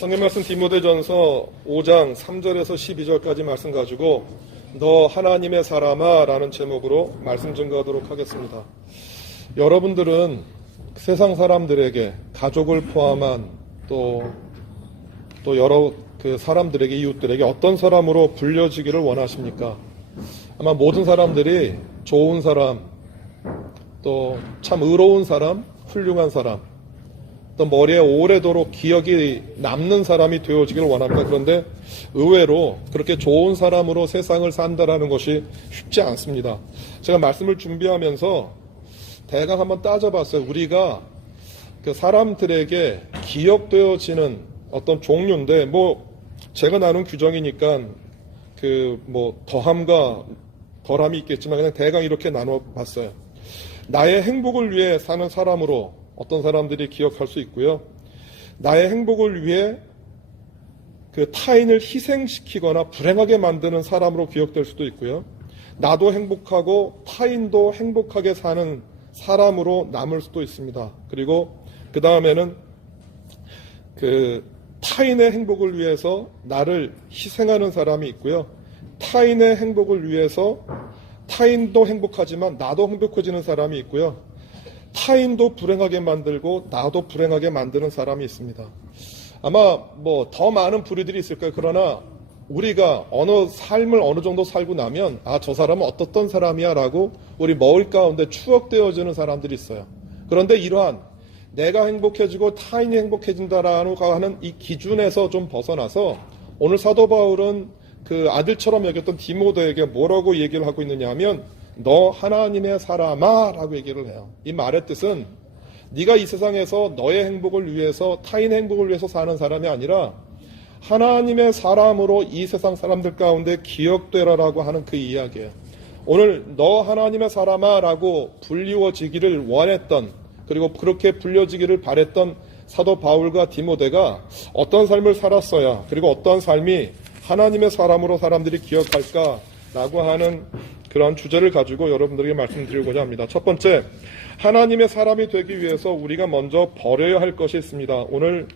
성경 말씀 디모데전서 5장 3절에서 12절까지 말씀 가지고 너 하나님의 사람아 라는 제목으로 말씀 증거하도록 하겠습니다. 여러분들은 세상 사람들에게 가족을 포함한 또 여러 그 사람들에게 이웃들에게 어떤 사람으로 불려지기를 원하십니까? 아마 모든 사람들이 좋은 사람, 또 참 의로운 사람, 훌륭한 사람, 또 머리에 오래도록 기억이 남는 사람이 되어지기를 원합니다. 그런데 의외로 그렇게 좋은 사람으로 세상을 산다라는 것이 쉽지 않습니다. 제가 말씀을 준비하면서 대강 한번 따져봤어요. 우리가 그 사람들에게 기억되어지는 어떤 종류인데, 제가 나눈 규정이니까 더함과 덜함이 있겠지만 그냥 대강 이렇게 나눠봤어요. 나의 행복을 위해 사는 사람으로 어떤 사람들이 기억할 수 있고요. 나의 행복을 위해 그 타인을 희생시키거나 불행하게 만드는 사람으로 기억될 수도 있고요. 나도 행복하고 타인도 행복하게 사는 사람으로 남을 수도 있습니다. 그리고 그 다음에는 그 타인의 행복을 위해서 나를 희생하는 사람이 있고요. 타인의 행복을 위해서 타인도 행복하지만 나도 행복해지는 사람이 있고요. 타인도 불행하게 만들고 나도 불행하게 만드는 사람이 있습니다. 아마 더 많은 부류들이 있을 거예요. 그러나 우리가 삶을 어느 정도 살고 나면 저 사람은 어떻던 사람이야 라고 우리 머리 가운데 추억되어지는 사람들이 있어요. 그런데 이러한 내가 행복해지고 타인이 행복해진다라는 하는 이 기준에서 좀 벗어나서 오늘 사도 바울은 그 아들처럼 여겼던 디모데에게 뭐라고 얘기를 하고 있느냐 하면 너 하나님의 사람아 라고 얘기를 해요. 이 말의 뜻은 네가 이 세상에서 너의 행복을 위해서 타인의 행복을 위해서 사는 사람이 아니라 하나님의 사람으로 이 세상 사람들 가운데 기억되라라고 하는 그 이야기예요. 오늘 너 하나님의 사람아 라고 불리워지기를 원했던, 그리고 그렇게 불려지기를 바랬던 사도 바울과 디모데가 어떤 삶을 살았어야, 그리고 어떤 삶이 하나님의 사람으로 사람들이 기억할까라고 하는 그런 주제를 가지고 여러분들에게 말씀드리고자 합니다. 첫 번째, 하나님의 사람이 되기 위해서 우리가 먼저 버려야 할 것이 있습니다. 오늘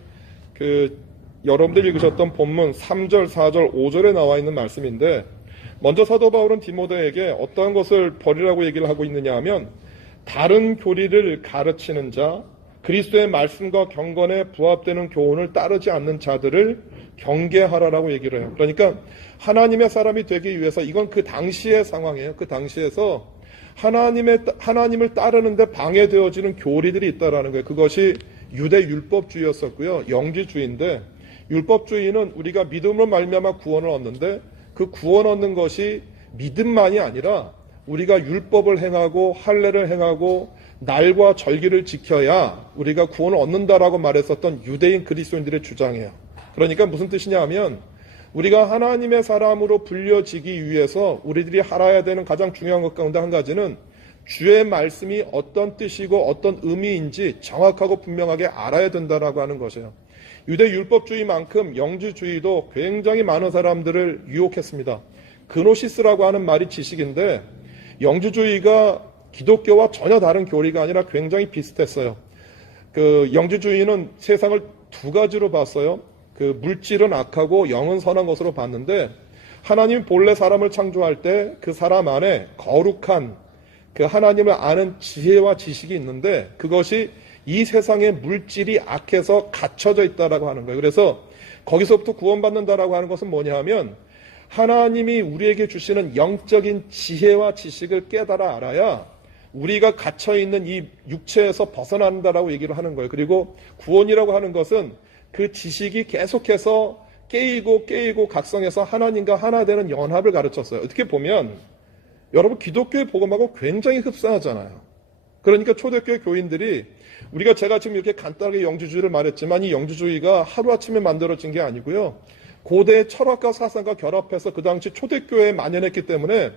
여러분들이 읽으셨던 본문 3절, 4절, 5절에 나와 있는 말씀인데, 먼저 사도 바울은 디모데에게 어떠한 것을 버리라고 얘기를 하고 있느냐 하면 다른 교리를 가르치는 자, 그리스도의 말씀과 경건에 부합되는 교훈을 따르지 않는 자들을 경계하라라고 얘기를 해요. 그러니까 하나님의 사람이 되기 위해서, 이건 그 당시의 상황이에요. 그 당시에서 하나님을 따르는데 방해되어지는 교리들이 있다라는 거예요. 그것이 유대 율법주의였었고요. 영지주의인데, 율법주의는 우리가 믿음으로 말미암아 구원을 얻는데, 그 구원 얻는 것이 믿음만이 아니라 우리가 율법을 행하고 할례를 행하고 날과 절기를 지켜야 우리가 구원을 얻는다라고 말했었던 유대인 그리스도인들의 주장이에요. 그러니까 무슨 뜻이냐 하면 우리가 하나님의 사람으로 불려지기 위해서 우리들이 알아야 되는 가장 중요한 것 가운데 한 가지는 주의 말씀이 어떤 뜻이고 어떤 의미인지 정확하고 분명하게 알아야 된다라고 하는 것이에요. 유대 율법주의만큼 영지주의도 굉장히 많은 사람들을 유혹했습니다. 그노시스라고 하는 말이 지식인데, 영지주의가 기독교와 전혀 다른 교리가 아니라 굉장히 비슷했어요. 영지주의는 세상을 두 가지로 봤어요. 물질은 악하고 영은 선한 것으로 봤는데, 하나님이 본래 사람을 창조할 때 그 사람 안에 거룩한 하나님을 아는 지혜와 지식이 있는데, 그것이 이 세상의 물질이 악해서 갇혀져 있다라고 하는 거예요. 그래서 거기서부터 구원받는다라고 하는 것은 뭐냐 하면 하나님이 우리에게 주시는 영적인 지혜와 지식을 깨달아 알아야 우리가 갇혀있는 이 육체에서 벗어난다라고 얘기를 하는 거예요. 그리고 구원이라고 하는 것은 그 지식이 계속해서 깨이고 각성해서 하나님과 하나 되는 연합을 가르쳤어요. 어떻게 보면 여러분 기독교의 복음하고 굉장히 흡사하잖아요. 그러니까 초대교회 교인들이 제가 지금 이렇게 간단하게 영지주의를 말했지만 이 영지주의가 하루아침에 만들어진 게 아니고요. 고대의 철학과 사상과 결합해서 그 당시 초대교회에 만연했기 때문에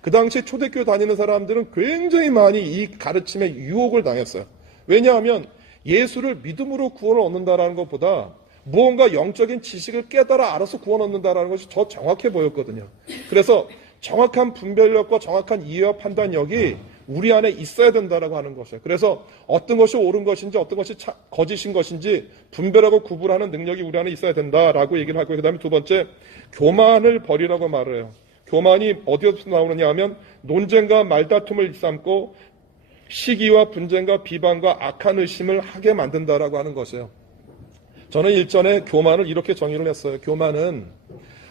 그 당시 초대교회 다니는 사람들은 굉장히 많이 이 가르침에 유혹을 당했어요. 왜냐하면 예수를 믿음으로 구원을 얻는다라는 것보다 무언가 영적인 지식을 깨달아 알아서 구원 얻는다라는 것이 더 정확해 보였거든요. 그래서 정확한 분별력과 정확한 이해와 판단력이 우리 안에 있어야 된다라고 하는 것이에요. 그래서 어떤 것이 옳은 것인지 어떤 것이 거짓인 것인지 분별하고 구분하는 능력이 우리 안에 있어야 된다라고 얘기를 하고, 그 다음에 두 번째, 교만을 버리라고 말을 해요. 교만이 어디서 나오느냐 하면 논쟁과 말다툼을 일삼고 시기와 분쟁과 비방과 악한 의심을 하게 만든다라고 하는 것이에요. 저는 일전에 교만을 이렇게 정의를 했어요. 교만은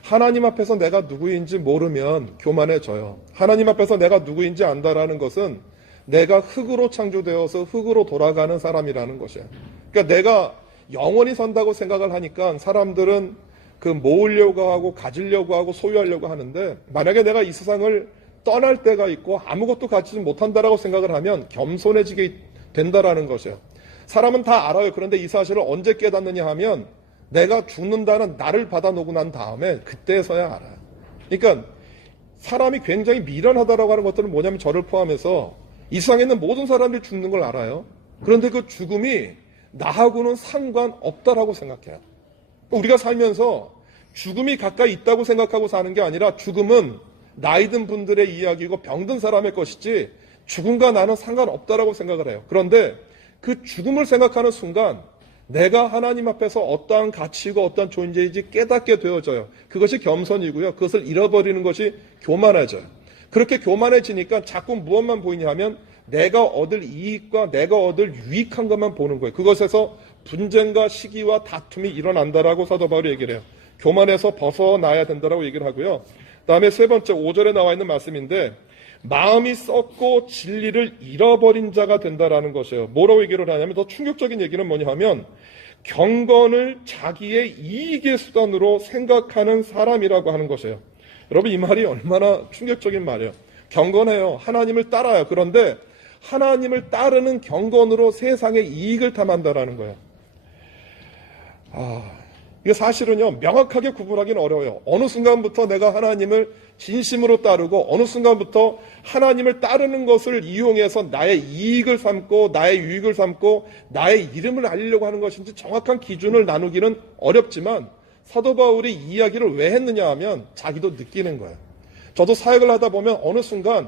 하나님 앞에서 내가 누구인지 모르면 교만해져요. 하나님 앞에서 내가 누구인지 안다라는 것은 내가 흙으로 창조되어서 흙으로 돌아가는 사람이라는 것이에요. 그러니까 내가 영원히 산다고 생각을 하니까 사람들은 그 모으려고 하고 가지려고 하고 소유하려고 하는데, 만약에 내가 이 세상을 떠날 때가 있고 아무것도 가지지 못한다라고 생각을 하면 겸손해지게 된다라는 것이에요. 사람은 다 알아요. 그런데 이 사실을 언제 깨닫느냐 하면 내가 죽는다는 나를 받아놓고 난 다음에 그때서야 알아요. 그러니까 사람이 굉장히 미련하다라고 하는 것들은 뭐냐면 저를 포함해서 이 세상에 있는 모든 사람들이 죽는 걸 알아요. 그런데 그 죽음이 나하고는 상관없다라고 생각해요. 우리가 살면서 죽음이 가까이 있다고 생각하고 사는 게 아니라 죽음은 나이 든 분들의 이야기고 병든 사람의 것이지 죽음과 나는 상관없다라고 생각을 해요. 그런데 그 죽음을 생각하는 순간 내가 하나님 앞에서 어떠한 가치고 어떠한 존재인지 깨닫게 되어져요. 그것이 겸손이고요. 그것을 잃어버리는 것이 교만해져요. 그렇게 교만해지니까 자꾸 무엇만 보이냐 하면 내가 얻을 이익과 내가 얻을 유익한 것만 보는 거예요. 그것에서 분쟁과 시기와 다툼이 일어난다라고 사도 바울이 얘기를 해요. 교만에서 벗어나야 된다라고 얘기를 하고요. 다음에 세 번째 5절에 나와 있는 말씀인데, 마음이 썩고 진리를 잃어버린 자가 된다라는 것이에요. 뭐라고 얘기를 하냐면, 더 충격적인 얘기는 뭐냐 하면 경건을 자기의 이익의 수단으로 생각하는 사람이라고 하는 것이에요. 여러분, 이 말이 얼마나 충격적인 말이에요. 경건해요. 하나님을 따라요. 그런데 하나님을 따르는 경건으로 세상의 이익을 탐한다라는 거예요. 이게 사실은요, 명확하게 구분하기는 어려워요. 어느 순간부터 내가 하나님을 진심으로 따르고 어느 순간부터 하나님을 따르는 것을 이용해서 나의 이익을 삼고 나의 유익을 삼고 나의 이름을 알리려고 하는 것인지 정확한 기준을 나누기는 어렵지만, 사도 바울이 이 이야기를 왜 했느냐 하면 자기도 느끼는 거예요. 저도 사역을 하다 보면 어느 순간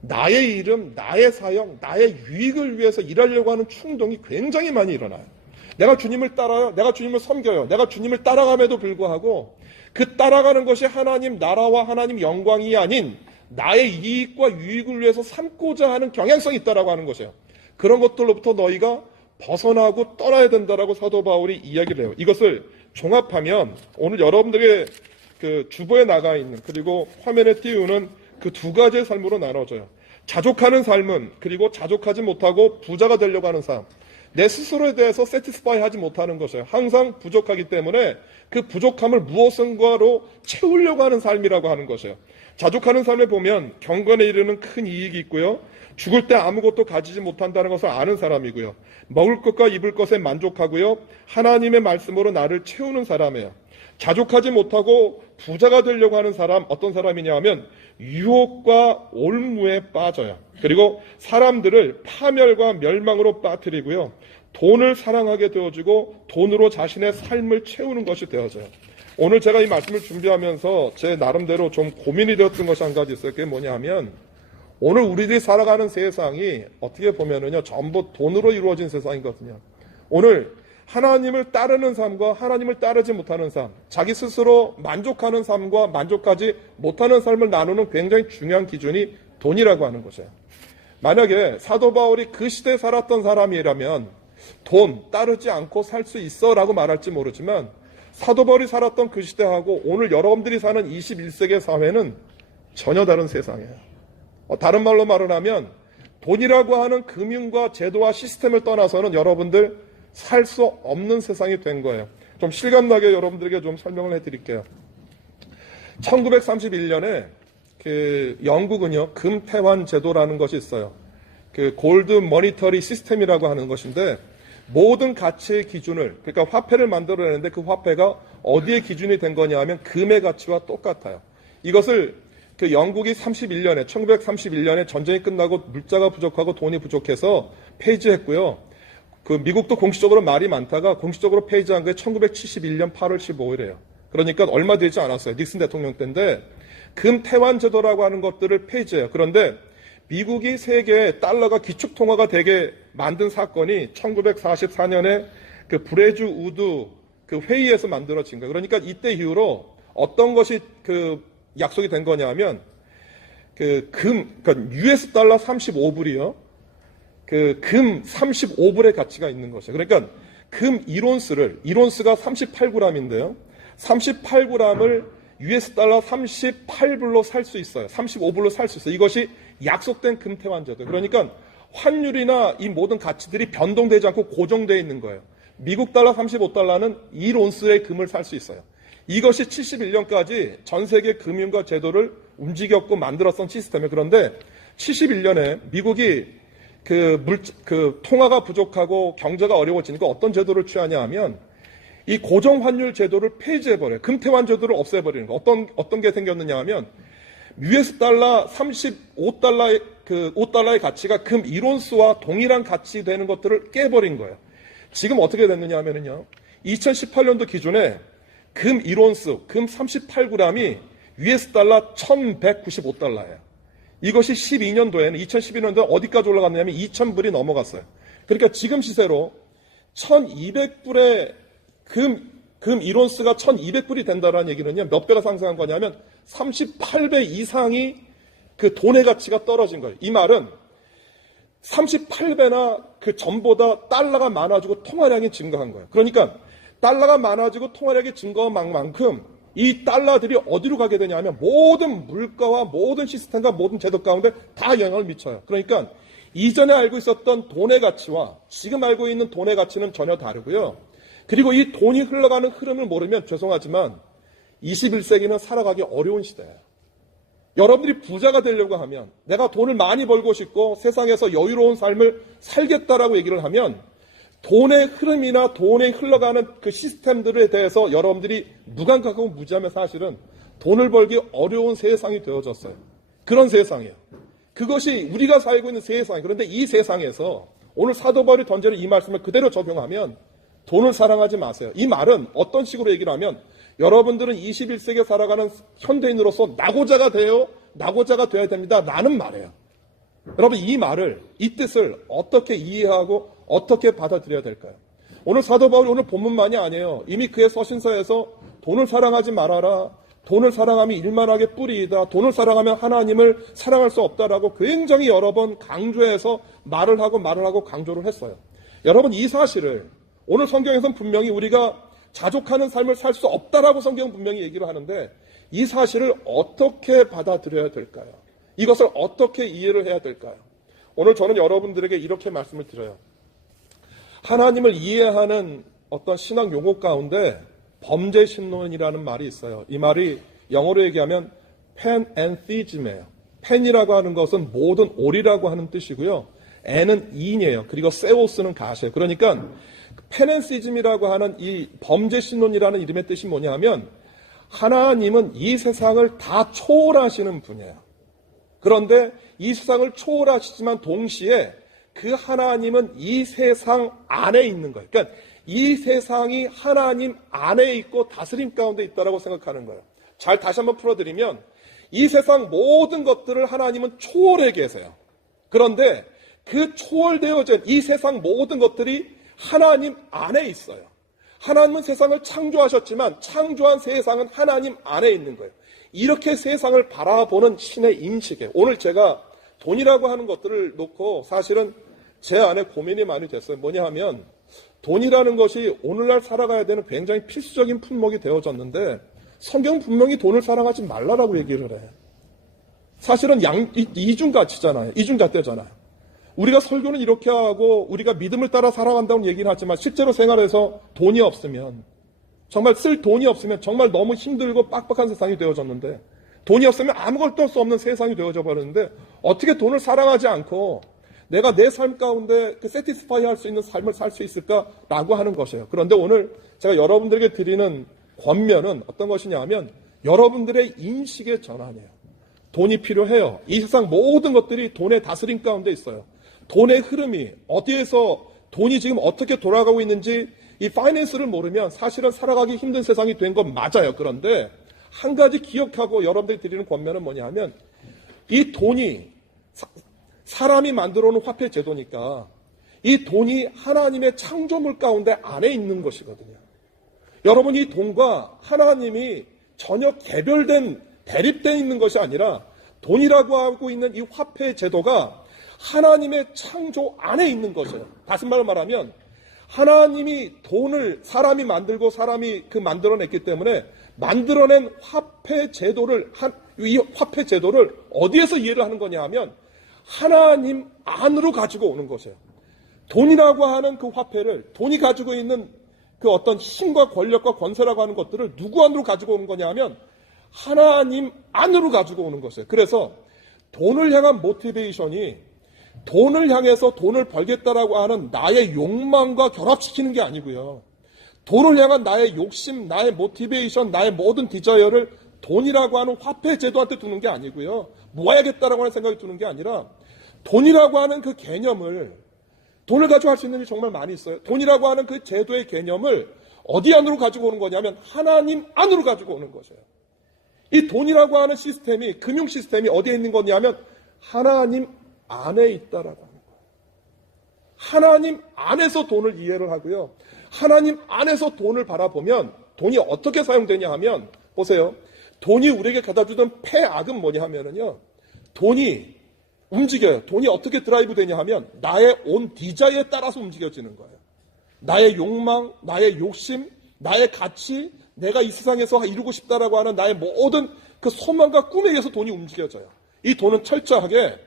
나의 이름, 나의 사역, 나의 유익을 위해서 일하려고 하는 충동이 굉장히 많이 일어나요. 내가 주님을 따라요. 내가 주님을 섬겨요. 내가 주님을 따라감에도 불구하고 그 따라가는 것이 하나님 나라와 하나님 영광이 아닌 나의 이익과 유익을 위해서 삼고자 하는 경향성이 있다라고 하는 것이에요. 그런 것들로부터 너희가 벗어나고 떠나야 된다라고 사도 바울이 이야기를 해요. 이것을 종합하면 오늘 여러분들의 그 주보에 나가 있는, 그리고 화면에 띄우는 그 두 가지의 삶으로 나눠져요. 자족하는 삶은, 그리고 자족하지 못하고 부자가 되려고 하는 삶. 내 스스로에 대해서 세티스파이 하지 못하는 것이에요. 항상 부족하기 때문에 그 부족함을 무엇인가로 채우려고 하는 삶이라고 하는 것이에요. 자족하는 삶에 보면 경건에 이르는 큰 이익이 있고요. 죽을 때 아무것도 가지지 못한다는 것을 아는 사람이고요. 먹을 것과 입을 것에 만족하고요. 하나님의 말씀으로 나를 채우는 사람이에요. 자족하지 못하고 부자가 되려고 하는 사람, 어떤 사람이냐 하면 유혹과 올무에 빠져요. 그리고 사람들을 파멸과 멸망으로 빠뜨리고요. 돈을 사랑하게 되어지고 돈으로 자신의 삶을 채우는 것이 되어져요. 오늘 제가 이 말씀을 준비하면서 제 나름대로 좀 고민이 되었던 것이 한 가지 있어요. 그게 뭐냐 하면 오늘 우리들이 살아가는 세상이 어떻게 보면은요, 전부 돈으로 이루어진 세상이거든요. 오늘 하나님을 따르는 삶과 하나님을 따르지 못하는 삶, 자기 스스로 만족하는 삶과 만족하지 못하는 삶을 나누는 굉장히 중요한 기준이 돈이라고 하는 것이에요. 만약에 사도 바울이 그 시대에 살았던 사람이라면 돈 따르지 않고 살 수 있어 라고 말할지 모르지만, 사도 바울이 살았던 그 시대하고 오늘 여러분들이 사는 21세기 사회는 전혀 다른 세상이에요. 다른 말로 말을 하면 돈이라고 하는 금융과 제도와 시스템을 떠나서는 여러분들 살 수 없는 세상이 된 거예요. 좀 실감나게 여러분들에게 좀 설명을 해드릴게요. 1931년에 그 영국은요, 금태환 제도라는 것이 있어요. 그 골드 머니터리 시스템이라고 하는 것인데, 모든 가치의 기준을, 그러니까 화폐를 만들어내는데 그 화폐가 어디에 기준이 된 거냐 하면 금의 가치와 똑같아요. 이것을 그 영국이 1931년에 전쟁이 끝나고 물자가 부족하고 돈이 부족해서 폐지했고요. 그 미국도 공식적으로 말이 많다가 공식적으로 폐지한 게 1971년 8월 15일이에요. 그러니까 얼마 되지 않았어요. 닉슨 대통령 때인데 금태환 제도라고 하는 것들을 폐지해요. 그런데 미국이 세계에 달러가 기축통화가 되게 만든 사건이 1944년에 그 브레주 우드 그 회의에서 만들어진 거예요. 그러니까 이때 이후로 어떤 것이 그 약속이 된 거냐면 그러니까 US 달러 35불이요. 그 금 35불의 가치가 있는 것이에요. 그러니까 금 1온스가 38g인데요. 38g을 US 달러 38불로 살 수 있어요. 35불로 살 수 있어요. 이것이 약속된 금태환제도. 그러니까 환율이나 이 모든 가치들이 변동되지 않고 고정되어 있는 거예요. 미국 달러 35달러는 1온스의 금을 살 수 있어요. 이것이 71년까지 전 세계 금융과 제도를 움직였고 만들었던 시스템이에요. 그런데 71년에 미국이 그 통화가 부족하고 경제가 어려워지니까 어떤 제도를 취하냐 하면 이 고정 환율 제도를 폐지해버려요. 금태환 제도를 없애버리는 거. 어떤 게 생겼느냐 하면 US 달러 35달러의 그 5달러의 가치가 금 1온스와 동일한 가치 되는 것들을 깨버린 거예요. 지금 어떻게 됐느냐 하면은요. 2018년도 기준에 금 1온스, 금 38g이 US 달러 1195달러예요. 이것이 2012년도에 어디까지 올라갔냐면 2000불이 넘어갔어요. 그러니까 지금 시세로 1200불의 금 1온스가 1200불이 된다라는 얘기는요. 몇 배가 상승한 거냐면 38배 이상이 그 돈의 가치가 떨어진 거예요. 이 말은 38배나 그 전보다 달러가 많아지고 통화량이 증가한 거예요. 그러니까 달러가 많아지고 통화량이 증가한 만큼 이 달러들이 어디로 가게 되냐면 모든 물가와 모든 시스템과 모든 제도 가운데 다 영향을 미쳐요. 그러니까 이전에 알고 있었던 돈의 가치와 지금 알고 있는 돈의 가치는 전혀 다르고요. 그리고 이 돈이 흘러가는 흐름을 모르면 죄송하지만 21세기는 살아가기 어려운 시대예요. 여러분들이 부자가 되려고 하면 내가 돈을 많이 벌고 싶고 세상에서 여유로운 삶을 살겠다라고 얘기를 하면 돈의 흐름이나 돈에 흘러가는 그 시스템들에 대해서 여러분들이 무감각하고 무지하면 사실은 돈을 벌기 어려운 세상이 되어졌어요. 그런 세상이에요. 그것이 우리가 살고 있는 세상이에요. 그런데 이 세상에서 오늘 사도 바울이 던지는 이 말씀을 그대로 적용하면 돈을 사랑하지 마세요. 이 말은 어떤 식으로 얘기를 하면 여러분들은 21세기에 살아가는 현대인으로서 낙오자가 돼야 됩니다. 라는 말이에요. 여러분 이 말을, 이 뜻을 어떻게 이해하고 어떻게 받아들여야 될까요? 오늘 사도 바울이 오늘 본문만이 아니에요. 이미 그의 서신서에서 돈을 사랑하지 말아라. 돈을 사랑하면 일만하게 뿌리이다. 돈을 사랑하면 하나님을 사랑할 수 없다라고 굉장히 여러 번 강조해서 말을 하고 강조를 했어요. 여러분 이 사실을 오늘 성경에서는 분명히 우리가 자족하는 삶을 살 수 없다라고 성경은 분명히 얘기를 하는데 이 사실을 어떻게 받아들여야 될까요? 이것을 어떻게 이해를 해야 될까요? 오늘 저는 여러분들에게 이렇게 말씀을 드려요. 하나님을 이해하는 어떤 신학 용어 가운데 범죄 신론이라는 말이 있어요. 이 말이 영어로 얘기하면 panentheism이에요. 펜이라고 하는 것은 모든 올이라고 하는 뜻이고요. 엔은 인이에요. 그리고 세오스는 가시예요. 그러니까 페넨시즘이라고 하는 이 범죄 신론이라는 이름의 뜻이 뭐냐 하면 하나님은 이 세상을 다 초월하시는 분이에요. 그런데 이 세상을 초월하시지만 동시에 그 하나님은 이 세상 안에 있는 거예요. 그러니까 이 세상이 하나님 안에 있고 다스림 가운데 있다라고 생각하는 거예요. 잘 다시 한번 풀어드리면 이 세상 모든 것들을 하나님은 초월해 계세요. 그런데 그 초월되어진 이 세상 모든 것들이 하나님 안에 있어요. 하나님은 세상을 창조하셨지만 창조한 세상은 하나님 안에 있는 거예요. 이렇게 세상을 바라보는 신의 인식이에요. 오늘 제가 돈이라고 하는 것들을 놓고 사실은 제 안에 고민이 많이 됐어요. 뭐냐 하면 돈이라는 것이 오늘날 살아가야 되는 굉장히 필수적인 품목이 되어졌는데 성경은 분명히 돈을 사랑하지 말라라고 얘기를 해. 사실은 이중가치잖아요. 이중잣대잖아요. 우리가 설교는 이렇게 하고 우리가 믿음을 따라 살아간다고 얘기는 하지만 실제로 생활에서 돈이 없으면 정말 쓸 돈이 없으면 정말 너무 힘들고 빡빡한 세상이 되어졌는데 돈이 없으면 아무것도 할 수 없는 세상이 되어져 버렸는데 어떻게 돈을 사랑하지 않고 내가 내 삶 가운데 그 세티스파이 할 수 있는 삶을 살 수 있을까라고 하는 것이에요. 그런데 오늘 제가 여러분들에게 드리는 권면은 어떤 것이냐 하면 여러분들의 인식의 전환이에요. 돈이 필요해요. 이 세상 모든 것들이 돈의 다스림 가운데 있어요. 돈의 흐름이 어디에서 돈이 지금 어떻게 돌아가고 있는지 이 파이낸스를 모르면 사실은 살아가기 힘든 세상이 된 건 맞아요. 그런데 한 가지 기억하고 여러분들이 드리는 권면은 뭐냐 하면 이 돈이 사람이 만들어 놓은 화폐 제도니까 이 돈이 하나님의 창조물 가운데 안에 있는 것이거든요. 여러분, 이 돈과 하나님이 전혀 대립되어 있는 것이 아니라 돈이라고 하고 있는 이 화폐 제도가 하나님의 창조 안에 있는 것이에요. 다시 말하면 하나님이 돈을 사람이 만들고 사람이 만들어냈기 때문에 만들어낸 이 화폐 제도를 어디에서 이해를 하는 거냐 하면 하나님 안으로 가지고 오는 것이에요. 돈이라고 하는 그 화폐를, 돈이 가지고 있는 그 어떤 힘과 권력과 권세라고 하는 것들을 누구 안으로 가지고 오는 거냐 하면 하나님 안으로 가지고 오는 것이에요. 그래서 돈을 향한 모티베이션이 돈을 향해서 돈을 벌겠다라고 하는 나의 욕망과 결합시키는 게 아니고요. 돈을 향한 나의 욕심, 나의 모티베이션, 나의 모든 디자이어를 돈이라고 하는 화폐 제도한테 두는 게 아니고요. 모아야겠다라고 하는 생각이 드는 게 아니라 돈이라고 하는 그 개념을, 돈을 가지고 할 수 있는 일이 정말 많이 있어요. 돈이라고 하는 그 제도의 개념을 어디 안으로 가지고 오는 거냐면 하나님 안으로 가지고 오는 것이에요. 이 돈이라고 하는 시스템이, 금융 시스템이 어디에 있는 거냐면 하나님 안에 있다라고 하는 거예요. 하나님 안에서 돈을 이해를 하고요. 하나님 안에서 돈을 바라보면 돈이 어떻게 사용되냐 하면, 보세요. 돈이 우리에게 갖다주던 폐악은 뭐냐 하면은요, 돈이 움직여요. 돈이 어떻게 드라이브 되냐 하면 나의 온 디자이어에 따라서 움직여지는 거예요. 나의 욕망, 나의 욕심, 나의 가치, 내가 이 세상에서 이루고 싶다라고 하는 나의 모든 그 소망과 꿈에 의해서 돈이 움직여져요. 이 돈은 철저하게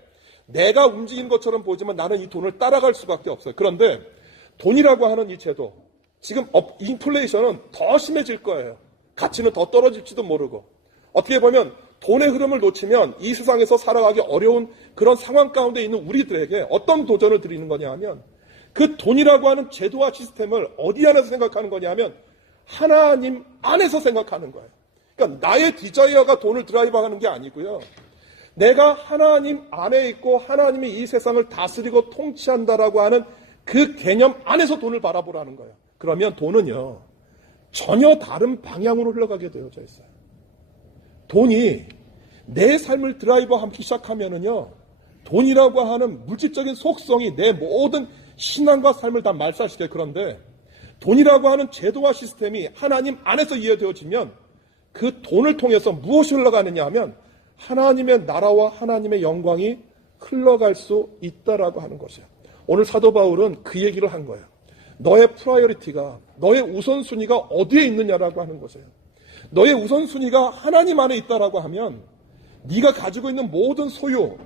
내가 움직이는 것처럼 보이지만 나는 이 돈을 따라갈 수밖에 없어요. 그런데 돈이라고 하는 이 제도, 지금 인플레이션은 더 심해질 거예요. 가치는 더 떨어질지도 모르고. 어떻게 보면 돈의 흐름을 놓치면 이 세상에서 살아가기 어려운 그런 상황 가운데 있는 우리들에게 어떤 도전을 드리는 거냐 하면 그 돈이라고 하는 제도와 시스템을 어디 안에서 생각하는 거냐 하면 하나님 안에서 생각하는 거예요. 그러니까 나의 디자이어가 돈을 드라이브하는 게 아니고요. 내가 하나님 안에 있고 하나님이 이 세상을 다스리고 통치한다라고 하는 그 개념 안에서 돈을 바라보라는 거예요. 그러면 돈은요, 전혀 다른 방향으로 흘러가게 되어져 있어요. 돈이 내 삶을 드라이브하기 시작하면은요, 돈이라고 하는 물질적인 속성이 내 모든 신앙과 삶을 다 말살시켜요. 그런데 돈이라고 하는 제도와 시스템이 하나님 안에서 이해되어지면 그 돈을 통해서 무엇이 흘러가느냐 하면 하나님의 나라와 하나님의 영광이 흘러갈 수 있다라고 하는 것이에요. 오늘 사도 바울은 그 얘기를 한 거예요. 너의 프라이어리티가, 너의 우선순위가 어디에 있느냐라고 하는 것이에요. 너의 우선순위가 하나님 안에 있다라고 하면 네가 가지고 있는 모든 소유,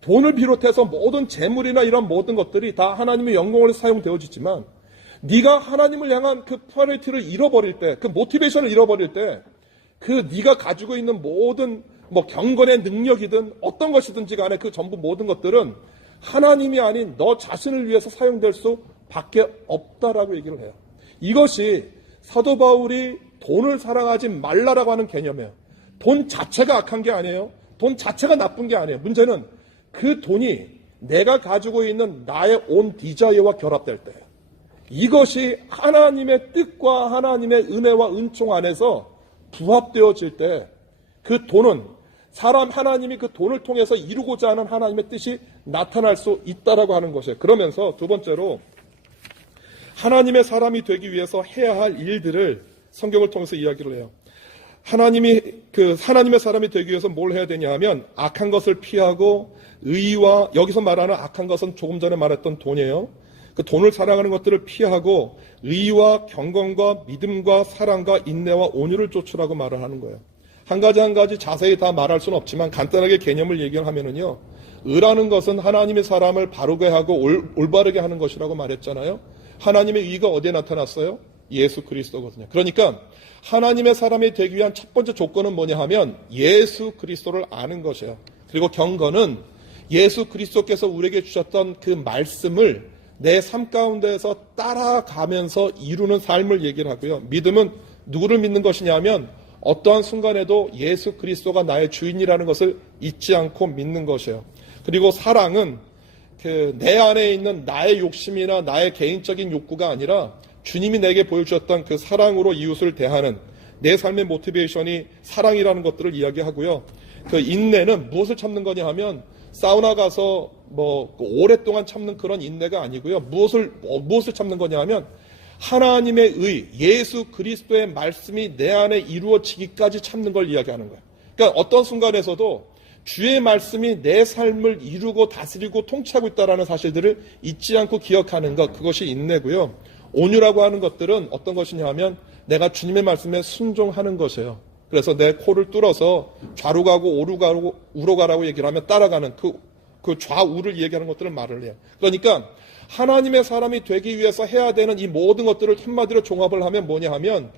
돈을 비롯해서 모든 재물이나 이런 모든 것들이 다 하나님의 영광을 사용되어지지만 네가 하나님을 향한 그 프라이어리티를 잃어버릴 때, 그 모티베이션을 잃어버릴 때 그 네가 가지고 있는 모든 경건의 능력이든 어떤 것이든지 간에 그 전부 모든 것들은 하나님이 아닌 너 자신을 위해서 사용될 수밖에 없다라고 얘기를 해요. 이것이 사도 바울이 돈을 사랑하지 말라라고 하는 개념이에요. 돈 자체가 악한 게 아니에요. 돈 자체가 나쁜 게 아니에요. 문제는 그 돈이 내가 가지고 있는 나의 온 디자이어와 결합될 때, 이것이 하나님의 뜻과 하나님의 은혜와 은총 안에서 부합되어질 때 그 돈은 하나님이 그 돈을 통해서 이루고자 하는 하나님의 뜻이 나타날 수 있다라고 하는 것이에요. 그러면서 두 번째로 하나님의 사람이 되기 위해서 해야 할 일들을 성경을 통해서 이야기를 해요. 하나님의 사람이 되기 위해서 뭘 해야 되냐 하면 악한 것을 피하고 의와, 여기서 말하는 악한 것은 조금 전에 말했던 돈이에요. 그 돈을 사랑하는 것들을 피하고 의와 경건과 믿음과 사랑과 인내와 온유를 쫓으라고 말을 하는 거예요. 한 가지 자세히 다 말할 수는 없지만 간단하게 개념을 얘기를 하면은요, 의라는 것은 하나님의 사람을 바르게 하고 올바르게 하는 것이라고 말했잖아요. 하나님의 의가 어디에 나타났어요? 예수 그리스도거든요. 그러니까 하나님의 사람이 되기 위한 첫 번째 조건은 뭐냐 하면 예수 그리스도를 아는 것이에요. 그리고 경건은 예수 그리스도께서 우리에게 주셨던 그 말씀을 내 삶 가운데에서 따라가면서 이루는 삶을 얘기를 하고요. 믿음은 누구를 믿는 것이냐 하면 어떠한 순간에도 예수 그리스도가 나의 주인이라는 것을 잊지 않고 믿는 것이에요. 그리고 사랑은 내 안에 있는 나의 욕심이나 나의 개인적인 욕구가 아니라 주님이 내게 보여주셨던 그 사랑으로 이웃을 대하는 내 삶의 모티베이션이 사랑이라는 것들을 이야기하고요. 그 인내는 무엇을 참는 거냐 하면 사우나 가서 오랫동안 참는 그런 인내가 아니고요. 무엇을 참는 거냐 하면 하나님의 의, 예수 그리스도의 말씀이 내 안에 이루어지기까지 참는 걸 이야기하는 거예요. 그러니까 어떤 순간에서도 주의 말씀이 내 삶을 이루고 다스리고 통치하고 있다는 사실들을 잊지 않고 기억하는 것, 그것이 인내고요. 온유라고 하는 것들은 어떤 것이냐 하면 내가 주님의 말씀에 순종하는 것이에요. 그래서 내 코를 뚫어서 좌로 가고 오로 가고 우로 가라고 얘기를 하면 따라가는 그 좌우를 얘기하는 것들을 말을 해요. 그러니까 하나님의 사람이 되기 위해서 해야 되는 이 모든 것들을 한마디로 종합을 하면 뭐냐 하면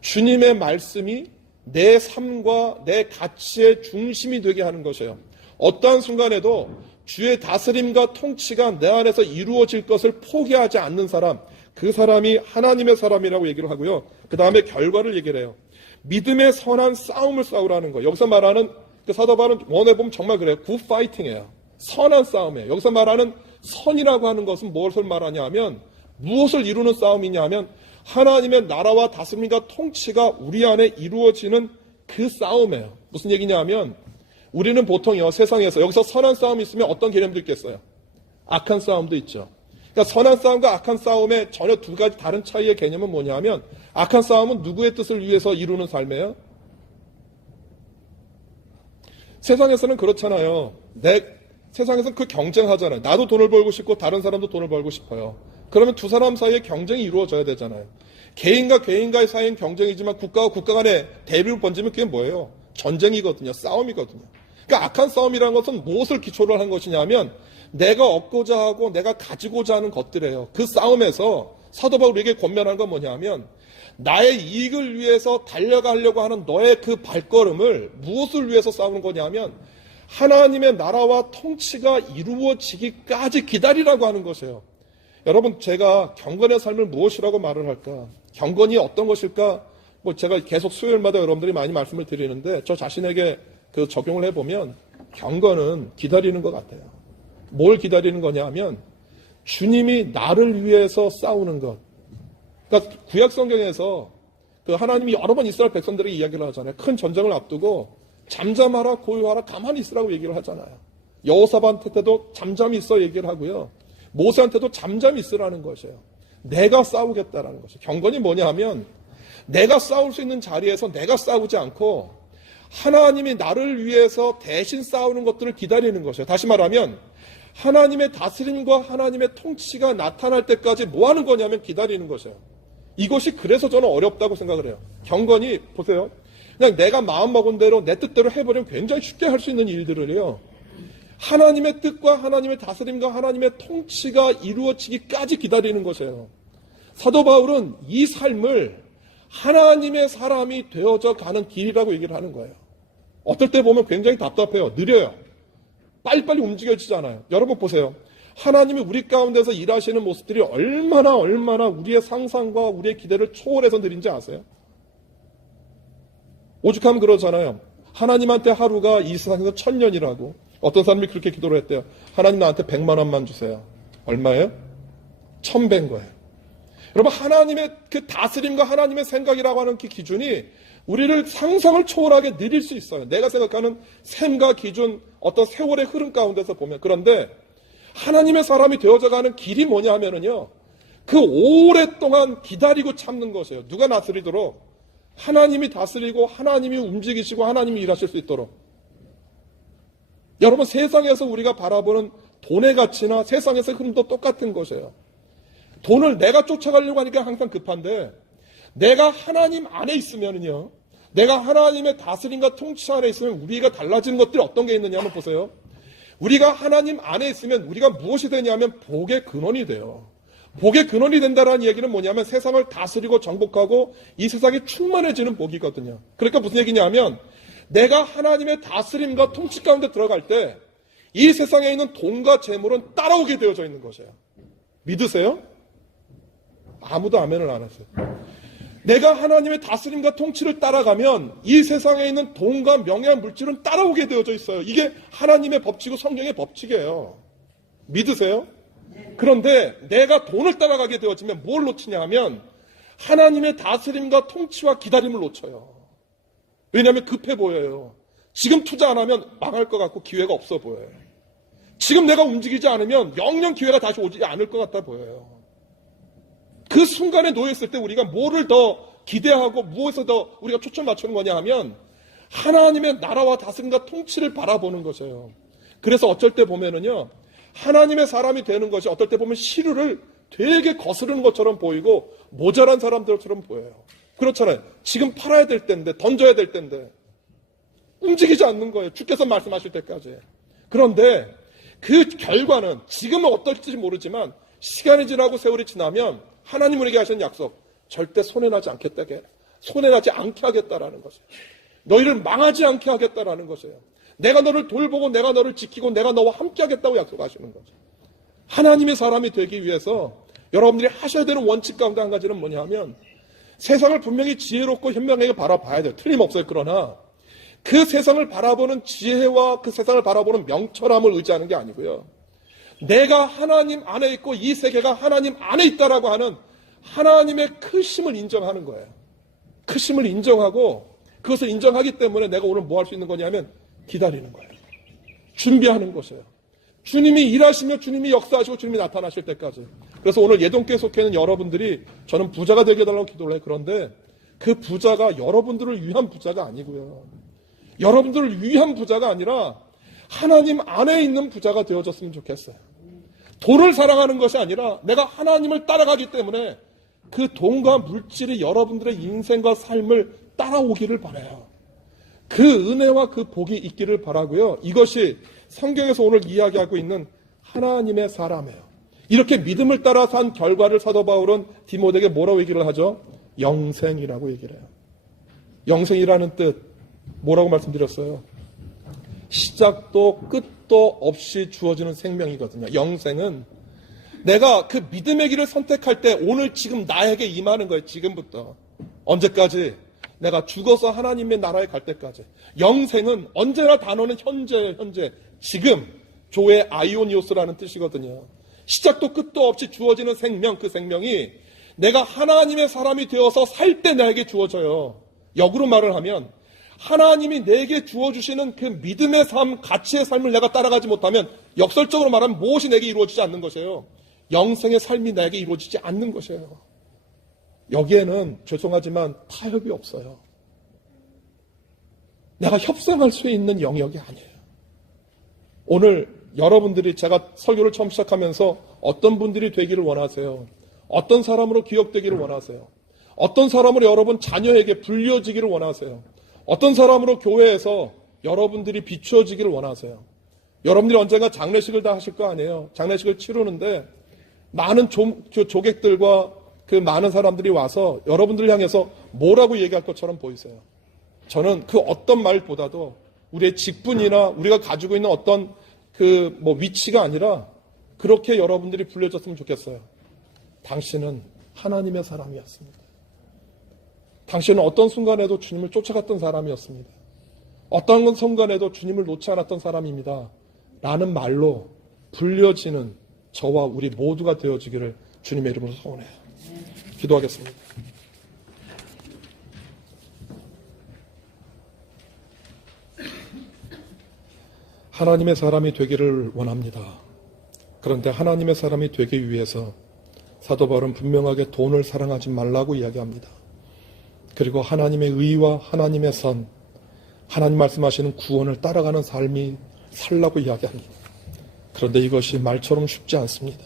주님의 말씀이 내 삶과 내 가치의 중심이 되게 하는 것이에요. 어떠한 순간에도 주의 다스림과 통치가 내 안에서 이루어질 것을 포기하지 않는 사람, 그 사람이 하나님의 사람이라고 얘기를 하고요. 그 다음에 결과를 얘기를 해요. 믿음의 선한 싸움을 싸우라는 거예요. 여기서 말하는 그 사도 바울은 원해 보면 정말 그래요. 굿 파이팅이에요. 선한 싸움이에요. 여기서 말하는 선이라고 하는 것은 무엇을 말하냐 하면 무엇을 이루는 싸움이냐 하면 하나님의 나라와 다스림과 통치가 우리 안에 이루어지는 그 싸움이에요. 무슨 얘기냐 하면 우리는 보통요 세상에서 여기서 선한 싸움이 있으면 어떤 개념도 있겠어요? 악한 싸움도 있죠. 그러니까 선한 싸움과 악한 싸움의 전혀 두 가지 다른 차이의 개념은 뭐냐 하면 악한 싸움은 누구의 뜻을 위해서 이루는 삶이에요? 세상에서는 그렇잖아요. 세상에서는 그 경쟁하잖아요. 나도 돈을 벌고 싶고 다른 사람도 돈을 벌고 싶어요. 그러면 두 사람 사이에 경쟁이 이루어져야 되잖아요. 개인과 개인과의 사이는 경쟁이지만 국가와 국가 간의 대립을 번지면 그게 뭐예요? 전쟁이거든요. 싸움이거든요. 그러니까 악한 싸움이라는 것은 무엇을 기초로 한 것이냐 하면 내가 얻고자 하고 내가 가지고자 하는 것들이에요. 그 싸움에서 사도 바울에게 권면한 건 뭐냐 하면 나의 이익을 위해서 달려가려고 하는 너의 그 발걸음을 무엇을 위해서 싸우는 거냐 하면 하나님의 나라와 통치가 이루어지기까지 기다리라고 하는 것이에요. 여러분, 제가 경건의 삶을 무엇이라고 말을 할까? 경건이 어떤 것일까? 제가 계속 수요일마다 여러분들이 많이 말씀을 드리는데 저 자신에게 그 적용을 해보면 경건은 기다리는 것 같아요. 뭘 기다리는 거냐 하면 주님이 나를 위해서 싸우는 것. 그러니까 구약 성경에서 그 하나님이 여러 번 이스라엘 백성들에게 이야기를 하잖아요. 큰 전쟁을 앞두고 잠잠하라, 고요하라, 가만히 있으라고 얘기를 하잖아요. 여호사밧한테도 잠잠히 있어 얘기를 하고요. 모세한테도 잠잠히 있으라는 것이에요. 내가 싸우겠다라는 것이에요. 경건이 뭐냐 하면 내가 싸울 수 있는 자리에서 내가 싸우지 않고 하나님이 나를 위해서 대신 싸우는 것들을 기다리는 것이에요. 다시 말하면 하나님의 다스림과 하나님의 통치가 나타날 때까지 뭐 하는 거냐면 기다리는 것이에요. 이것이 그래서 저는 어렵다고 생각을 해요. 경건이 보세요. 그냥 내가 마음먹은 대로 내 뜻대로 해버리면 굉장히 쉽게 할 수 있는 일들을요. 하나님의 뜻과 하나님의 다스림과 하나님의 통치가 이루어지기까지 기다리는 것이에요. 사도 바울은 이 삶을 하나님의 사람이 되어져 가는 길이라고 얘기를 하는 거예요. 어떨 때 보면 굉장히 답답해요. 느려요. 빨리빨리 움직여지잖아요. 여러분 보세요. 하나님이 우리 가운데서 일하시는 모습들이 얼마나 우리의 상상과 우리의 기대를 초월해서 느린지 아세요? 오죽하면 그러잖아요. 하나님한테 하루가 이 세상에서 1000년이라고. 어떤 사람이 그렇게 기도를 했대요. 하나님 나한테 100만 원만 주세요. 얼마예요? 1000배인 거예요. 여러분 하나님의 그 다스림과 하나님의 생각이라고 하는 그 기준이 우리를 상상을 초월하게 느릴 수 있어요. 내가 생각하는 셈과 기준, 어떤 세월의 흐름 가운데서 보면. 그런데 하나님의 사람이 되어져가는 길이 뭐냐 하면은요. 그 오랫동안 기다리고 참는 것이에요. 누가 다스리도록? 하나님이 다스리고 하나님이 움직이시고 하나님이 일하실 수 있도록. 여러분 세상에서 우리가 바라보는 돈의 가치나 세상에서의 흐름도 똑같은 것이에요. 돈을 내가 쫓아가려고 하니까 항상 급한데 내가 하나님 안에 있으면은요. 내가 하나님의 다스림과 통치 안에 있으면 우리가 달라지는 것들이 어떤 게 있느냐 한번 보세요. 우리가 하나님 안에 있으면 우리가 무엇이 되냐면 복의 근원이 돼요. 복의 근원이 된다는 얘기는 뭐냐면 세상을 다스리고 정복하고 이 세상이 충만해지는 복이거든요. 그러니까 무슨 얘기냐면 내가 하나님의 다스림과 통치 가운데 들어갈 때 이 세상에 있는 돈과 재물은 따라오게 되어져 있는 것이에요. 믿으세요? 아무도 아멘을 안 하세요. 내가 하나님의 다스림과 통치를 따라가면 이 세상에 있는 돈과 명예와 물질은 따라오게 되어져 있어요. 이게 하나님의 법칙이고 성경의 법칙이에요. 믿으세요? 그런데 내가 돈을 따라가게 되어지면 뭘 놓치냐 하면 하나님의 다스림과 통치와 기다림을 놓쳐요. 왜냐하면 급해 보여요. 지금 투자 안 하면 망할 것 같고 기회가 없어 보여요. 지금 내가 움직이지 않으면 영영 기회가 다시 오지 않을 것 같아 보여요. 그 순간에 놓였을 때 우리가 뭐를 더 기대하고 무엇에 더 우리가 초점 맞추는 거냐 하면 하나님의 나라와 다스림과 통치를 바라보는 것이에요. 그래서 어쩔 때 보면은요, 하나님의 사람이 되는 것이 어떨 때 보면 시루를 되게 거스르는 것처럼 보이고 모자란 사람들처럼 보여요. 그렇잖아요. 지금 팔아야 될 때인데, 던져야 될 때인데 움직이지 않는 거예요. 주께서 말씀하실 때까지. 그런데 그 결과는 지금은 어떨지 모르지만 시간이 지나고 세월이 지나면 하나님 우리에게 하신 약속, 절대 손해나지 않겠다, 손해나지 않게 하겠다라는 것이에요. 너희를 망하지 않게 하겠다라는 것이에요. 내가 너를 돌보고 내가 너를 지키고 내가 너와 함께 하겠다고 약속하시는 거죠. 하나님의 사람이 되기 위해서 여러분들이 하셔야 되는 원칙 가운데 한 가지는 뭐냐 하면 세상을 분명히 지혜롭고 현명하게 바라봐야 돼요. 틀림없어요. 그러나 그 세상을 바라보는 지혜와 그 세상을 바라보는 명철함을 의지하는 게 아니고요. 내가 하나님 안에 있고 이 세계가 하나님 안에 있다라고 하는 하나님의 크심을 인정하는 거예요. 크심을 인정하고 그것을 인정하기 때문에 내가 오늘 뭐 할 수 있는 거냐면 기다리는 거예요. 준비하는 것이에요. 주님이 일하시며 주님이 역사하시고 주님이 나타나실 때까지. 그래서 오늘 예동교회 속해 있는 여러분들이 저는 부자가 되게 해달라고 기도를 해요. 그런데 그 부자가 여러분들을 위한 부자가 아니고요. 여러분들을 위한 부자가 아니라 하나님 안에 있는 부자가 되어졌으면 좋겠어요. 돈을 사랑하는 것이 아니라 내가 하나님을 따라가기 때문에 그 돈과 물질이 여러분들의 인생과 삶을 따라오기를 바라요. 그 은혜와 그 복이 있기를 바라고요. 이것이 성경에서 오늘 이야기하고 있는 하나님의 사람이에요. 이렇게 믿음을 따라 산 결과를 사도 바울은 디모데에게 뭐라고 얘기를 하죠? 영생이라고 얘기를 해요. 영생이라는 뜻 뭐라고 말씀드렸어요? 시작도 끝도 없이 주어지는 생명이거든요. 영생은 내가 그 믿음의 길을 선택할 때 오늘 지금 나에게 임하는 거예요. 지금부터. 언제까지? 내가 죽어서 하나님의 나라에 갈 때까지. 영생은 언제나 단어는 현재, 지금. 조의 아이오니오스라는 뜻이거든요. 시작도 끝도 없이 주어지는 생명, 그 생명이 내가 하나님의 사람이 되어서 살 때 나에게 주어져요. 역으로 말을 하면 하나님이 내게 주어주시는 그 믿음의 삶, 가치의 삶을 내가 따라가지 못하면 역설적으로 말하면 무엇이 내게 이루어지지 않는 것이에요. 영생의 삶이 나에게 이루어지지 않는 것이에요. 여기에는 죄송하지만 타협이 없어요. 내가 협상할 수 있는 영역이 아니에요. 오늘 여러분들이 제가 설교를 처음 시작하면서 어떤 분들이 되기를 원하세요? 어떤 사람으로 기억되기를 원하세요? 어떤 사람으로 여러분 자녀에게 불려지기를 원하세요? 어떤 사람으로 교회에서 여러분들이 비추어지기를 원하세요? 여러분들이 언젠가 장례식을 다 하실 거 아니에요? 장례식을 치르는데 많은 조객들과 그 많은 사람들이 와서 여러분들을 향해서 뭐라고 얘기할 것처럼 보이세요. 저는 그 어떤 말보다도 우리의 직분이나 우리가 가지고 있는 어떤 그 위치가 아니라 그렇게 여러분들이 불려졌으면 좋겠어요. 당신은 하나님의 사람이었습니다. 당신은 어떤 순간에도 주님을 쫓아갔던 사람이었습니다. 어떤 순간에도 주님을 놓지 않았던 사람입니다. 라는 말로 불려지는 저와 우리 모두가 되어지기를 주님의 이름으로 소원해요. 기도하겠습니다. 하나님의 사람이 되기를 원합니다. 그런데 하나님의 사람이 되기 위해서 사도 바울은 분명하게 돈을 사랑하지 말라고 이야기합니다. 그리고 하나님의 의와 하나님의 선, 하나님 말씀하시는 구원을 따라가는 삶이 살라고 이야기합니다. 그런데 이것이 말처럼 쉽지 않습니다.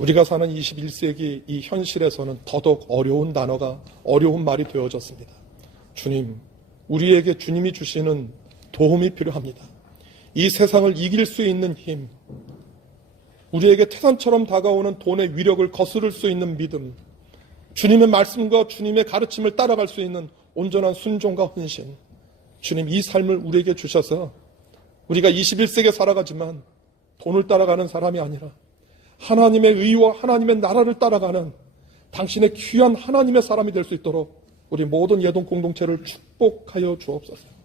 우리가 사는 21세기 이 현실에서는 더더욱 어려운 단어가, 어려운 말이 되어졌습니다. 주님, 우리에게 주님이 주시는 도움이 필요합니다. 이 세상을 이길 수 있는 힘, 우리에게 태산처럼 다가오는 돈의 위력을 거스를 수 있는 믿음, 주님의 말씀과 주님의 가르침을 따라갈 수 있는 온전한 순종과 헌신, 주님 이 삶을 우리에게 주셔서 우리가 21세기에 살아가지만 돈을 따라가는 사람이 아니라 하나님의 의와 하나님의 나라를 따라가는 당신의 귀한 하나님의 사람이 될 수 있도록 우리 모든 예동 공동체를 축복하여 주옵소서.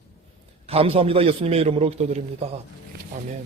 감사합니다. 예수님의 이름으로 기도드립니다. 아멘.